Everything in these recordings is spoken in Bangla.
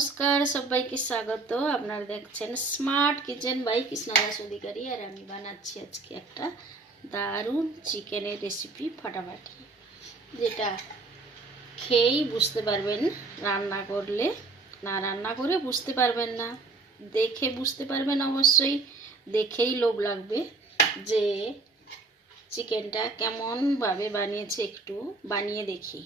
নমস্কার, সবাইকে স্বাগত। আপনারা দেখছেন smart kitchen by Krishnadas Adhikari আর আমি বানাচ্ছি আজকে একটা দারুণ চিকেনের রেসিপি ফাটাফাটি, যেটা খেয়েই বুঝতে পারবেন রান্না করলে, না রান্না করে বুঝতে পারবেন না। দেখে বুঝতে পারবেন অবশ্যই, দেখেই লোভ লাগবে যে চিকেনটা কেমনভাবে বানিয়েছে একটু বানিয়ে দেখি।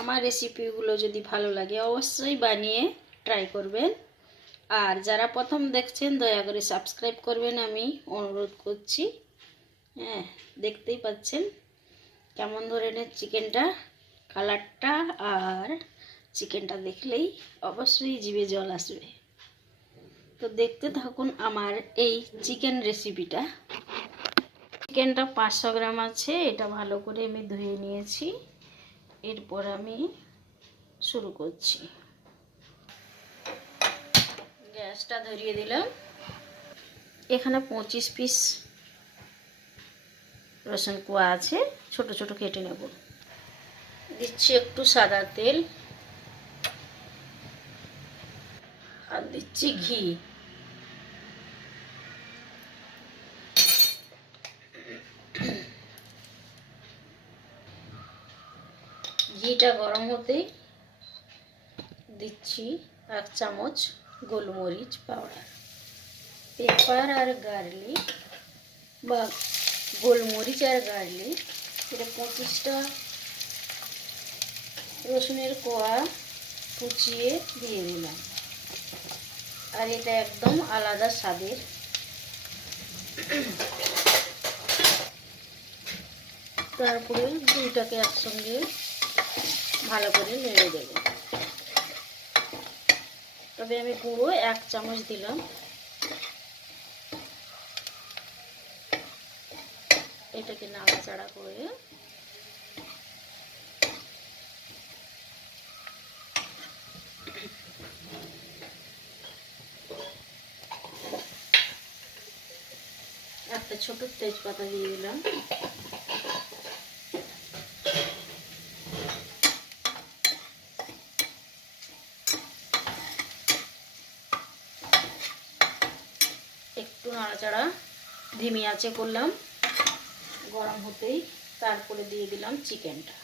আমার রেসিপিগুলো যদি ভালো লাগে অবশ্যই বানিয়ে ট্রাই করবেন। আর যারা প্রথম দেখছেন, দয়া করে সাবস্ক্রাইব করবেন আমি অনুরোধ করছি। হ্যাঁ দেখতেই পাচ্ছেন কেমন ধরনের চিকেনটা, কালারটা আর চিকেনটা দেখলেই অবশ্যই জিভে জল আসবে। তো দেখতে থাকুন আমার এই চিকেন রেসিপিটা চিকেনটা পাঁচশো গ্রাম আছে, এটা ভালো করে আমি ধুয়ে নিয়েছি। এরপর আমি শুরু করছি। গ্যাসটা ধরিয়ে দিলাম। এখানে পঁচিশ পিস রসুন কুয়া আছে, ছোট ছোট কেটে নেব। দিচ্ছি একটু সাদা তেল। আর দিচ্ছি ঘি। ঘিটা গরম হতেই দিচ্ছি এক চামচ। গোলমরিচ পাউডার, পেপার আর গার্লিক বা গোলমরিচ আর গার্লিক, এটা পঁচিশটা রসুনের কোয়া কুচিয়ে দিয়ে দিলাম। আর এটা একদম আলাদা স্বাদের। তারপরে দুইটাকে একসঙ্গে ভালো করে নেড়ে দেব। তবে আমি গুঁড়ো এক চামচ দিলাম। এটাকে নাড়াচাড়া করে। একটা ছোট তেজপাতা দিয়ে দিলাম একটু নাড়াচাড়া ধিমি আঁচে করলাম গরম হতেই তারপরে দিয়ে দিলাম চিকেনটা।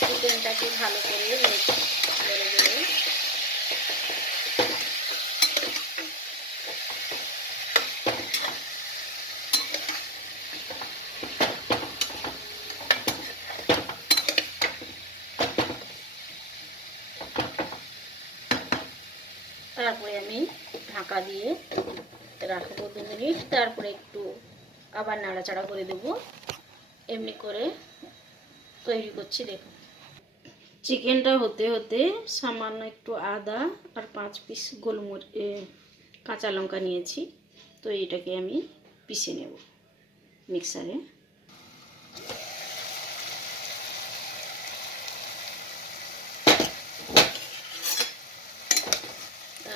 চিকেনটাকে ভালো করে গড়ে গড়ে তারপরে আমি ঢাকা দিয়ে রাখব দু মিনিট। তারপরে একটু আবার নাড়াচাড়া করে দেবো। এমনি করে তৈরি করছি, দেখুন। চিকেনটা হতে হতে সামান্য একটু আদা আর পাঁচ পিস গোলমরিচ কাঁচা লঙ্কা নিয়েছি। তো এটাকে আমি পিষে নেব মিক্সারে।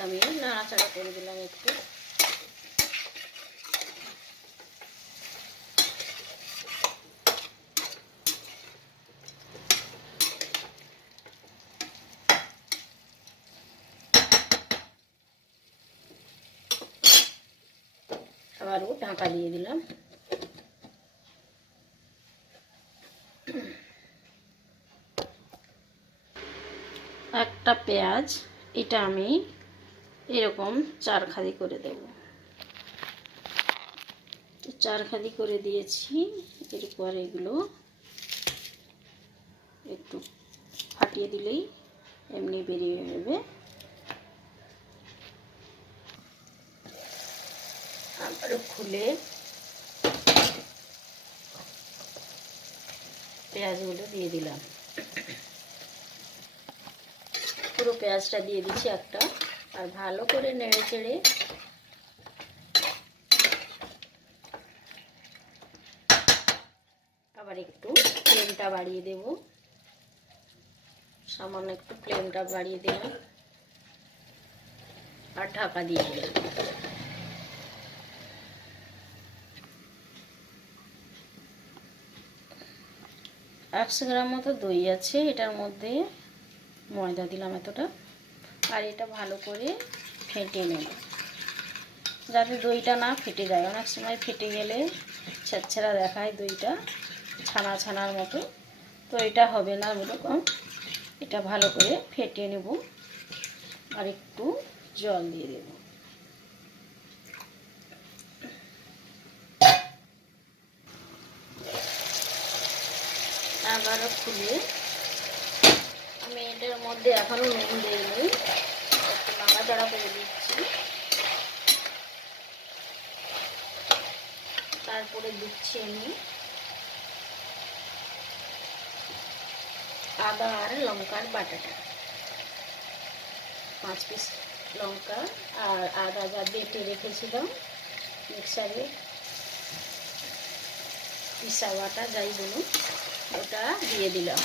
আমি নাড়াচাড়া করে দিলাম একটু। আবারও ঢাকা দিয়ে দিলাম। একটা পেঁয়াজ এটা আমি এরকম চার খাদি করে দেব। তো চার খাদি করে দিয়েছি, এরপর এগুলো একটু ফাটিয়ে দিলেই এমনি বেরিয়ে নেবে আবারও খুলে পেঁয়াজগুলো দিয়ে দিলাম। পুরো পেঁয়াজটা দিয়ে দিচ্ছি একটা। আর ভালো করে নেড়ে চেড়ে আবার একটু ফ্লেমটা বাড়িয়ে দেব। সামান্য একটু ফ্লেমটা বাড়িয়ে দিলাম আর ঢাকা দিয়ে দিলাম একশো গ্রাম মতো দই আছে। এটার মধ্যে ময়দা দিলাম এতটা। আর এটা ভালো করে ফেটে নেব। যাতে দইটা না ফেটে যায়। অনেক সময় ফেটে গেলে ছেঁচড়া দেখায় দইটা ছানা ছানার মতো। তো এটা হবে না ওরকম। এটা ভালো করে ফেটে নেব। আর একটু জল দিয়ে দেব। আবারও খুলে আমি মধ্যে এখনও নুন দিইনি একটু নাড়াচাড়া করে দিচ্ছি। তারপরে দিচ্ছি আমি আদা আর লঙ্কার বাটাটা। পাঁচ পিস লঙ্কা আর আদা যা বেটে রেখেছিলাম মিক্সারে। পিসা বাটা যাই বলুন ওটা দিয়ে দিলাম।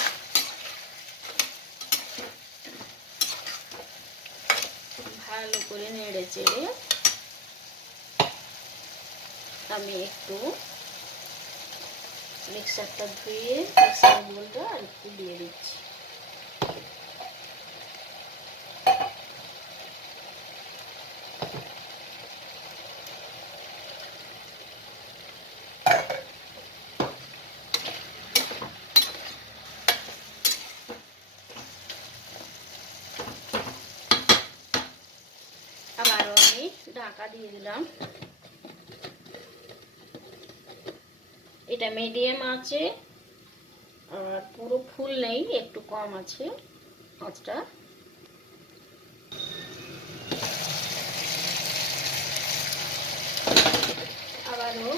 ভালো করে নেড়ে চেড়ে আমি একটু মিক্সারটা ধুয়ে মিক্সার বোলটা আর একটু দিয়ে দিচ্ছি আবারও আমি ঢাকা দিয়ে দিলাম। এটা মিডিয়াম আছে, আর পুরো ফুল নেই, একটু কম আছে আঁচটা আবারও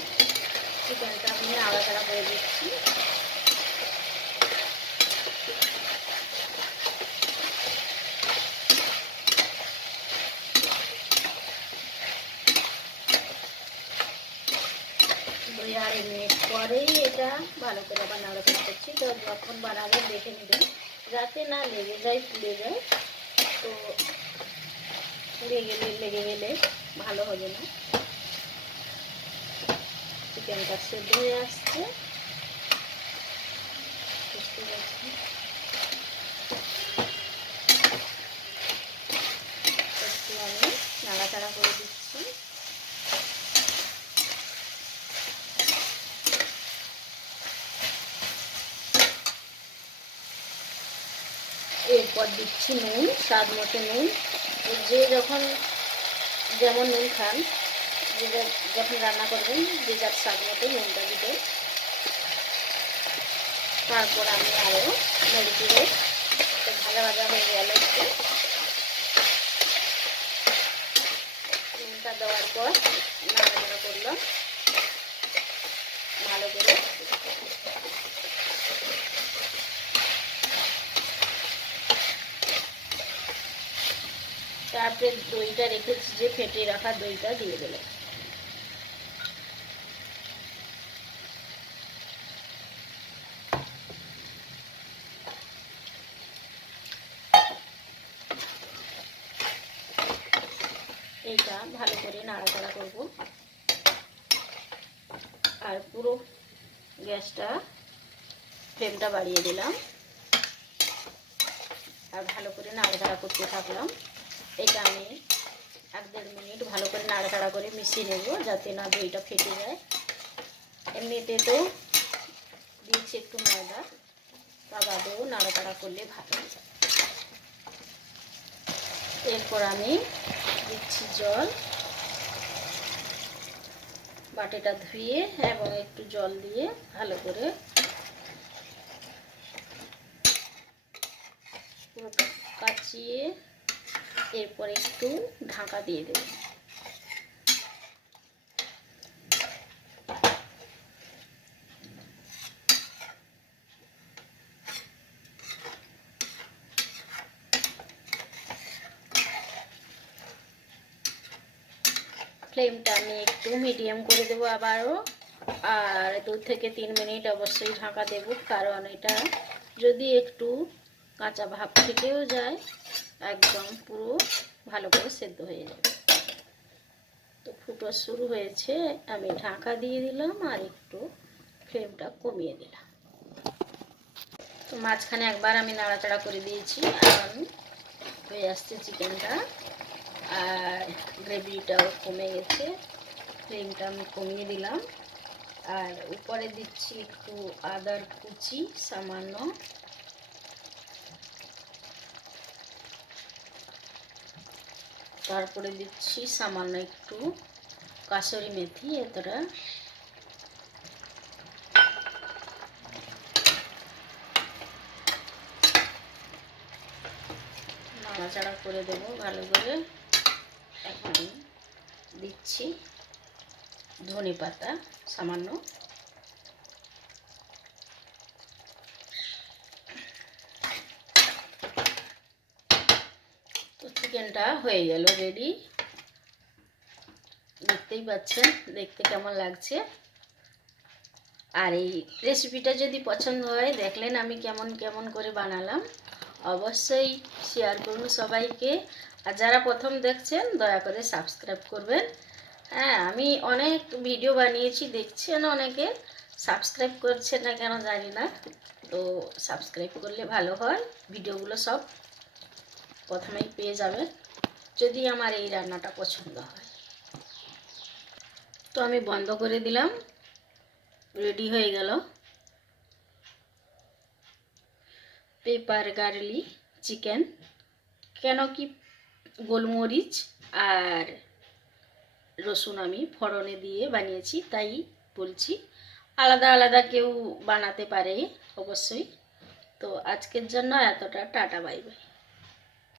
চিকেনটা আমি আলাদা করে দিচ্ছি দুই আড়াই মিনিট পরেই এটা ভালো করে আবার নাড়াচাড়া করছি। তো যখন বানাবে, দেখে নেবেন। যাতে না লেগে যায়, পুড়ে যায়। তো পুড়ে গেলে, লেগে গেলে ভালো হবে না। চিকেনটা সেদ্ধ হয়ে আসছে বুঝতে পারছি একটু আমি নাড়াচাড়া করে দিচ্ছি এরপর দিচ্ছি নুন, স্বাদ মতো নুন। যে যখন, যেমন নুন খান, যে যখন রান্না করবেন, যে যার স্বাদ মতো নুনটা দিবেন। তারপর আমি আরও নেড়ে চেড়ে একটু ভাজা ভাজা হয়ে গেল নুনটা দেওয়ার পর নাড়াচাড়া করলাম। ভালো করে তারপরে দইটা রেখেছি যে ফেটে রাখা দইটা দিয়ে দিলাম এইটা ভালো করে নাড়াচাড়া করব। আর পুরো গ্যাসটা ফ্লেমটা বাড়িয়ে দিলাম। আর ভালো করে নাড়াচাড়া করতে থাকলাম। এটা আমি এক দেড় মিনিট ভালো করে নাড়াচাড়া করে মিশিয়ে নেব, যাতে না দইটা ফেটে যায়। এমনিতে তো দিয়েছি একটু ময়দা, তা বাদেও নাড়াচাড়া করলে ভালো এরপর আমি দিচ্ছি জল। বাটিটা ধুয়ে এবং একটু জল দিয়ে ভালো করে পুরো কাচিয়ে এরপর একটু ঢাকা দিয়ে দেব। ফ্লেমটা আমি একটু মিডিয়াম করে দেবো আবারও। আর দু থেকে তিন মিনিট অবশ্যই ঢাকা দেব, কারণ এটা যদি একটু কাঁচা ভাব থেকেও যায় একদম পুরো ভালো করে সেদ্ধ হয়ে যাবে। তো ফুটো শুরু হয়েছে, আমি ঢাকা দিয়ে দিলাম আর একটু ফ্লেমটা কমিয়ে দিলাম। তো মাঝখানে একবার আমি নাড়াচাড়া করে দিয়েছি এখন হয়ে আসছে চিকেনটা, আর গ্রেভিটাও কমে গেছে। ফ্লেমটা আমি কমিয়ে দিলাম, আর উপরে দিচ্ছি একটু আদার কুচি, সামান্য তারপরে দিচ্ছি সামান্য একটু কাসরি মেথি, এতটা। নাড়াচাড়া করে দেব ভালো করে। এখন দিচ্ছি ধনে পাতা, সামান্য তো চিকেনটা হয়ে গেল রেডি দেখতেই পাচ্ছেন, দেখতে কেমন লাগছে। আর এই রেসিপিটা যদি পছন্দ হয়, দেখলেন আমি কেমন কেমন করে বানালাম। অবশ্যই শেয়ার করুন সবাইকে। আর যারা প্রথম দেখছেন, দয়া করে সাবস্ক্রাইব করবেন। হ্যাঁ আমি অনেক ভিডিও বানিয়েছি, দেখছেন অনেকে। সাবস্ক্রাইব করছেন না কেন জানি না। তো সাবস্ক্রাইব করলে ভালো হয় ভিডিওগুলো সব। প্রথমেই পেয়ে যাবেন যদি আমার এই রান্নাটা পছন্দ হয়। তো আমি বন্ধ করে দিলাম, রেডি হয়ে গেল। পেপার, গার্লি, চিকেন, কেন কি গোলমরিচ আর রসুন আমি ফড়নে দিয়ে বানিয়েছি, তাই বলছি আলাদা আলাদা কেউ বানাতে পারে অবশ্যই। তো আজকের জন্য এতটা, টাটা, বাই বাই।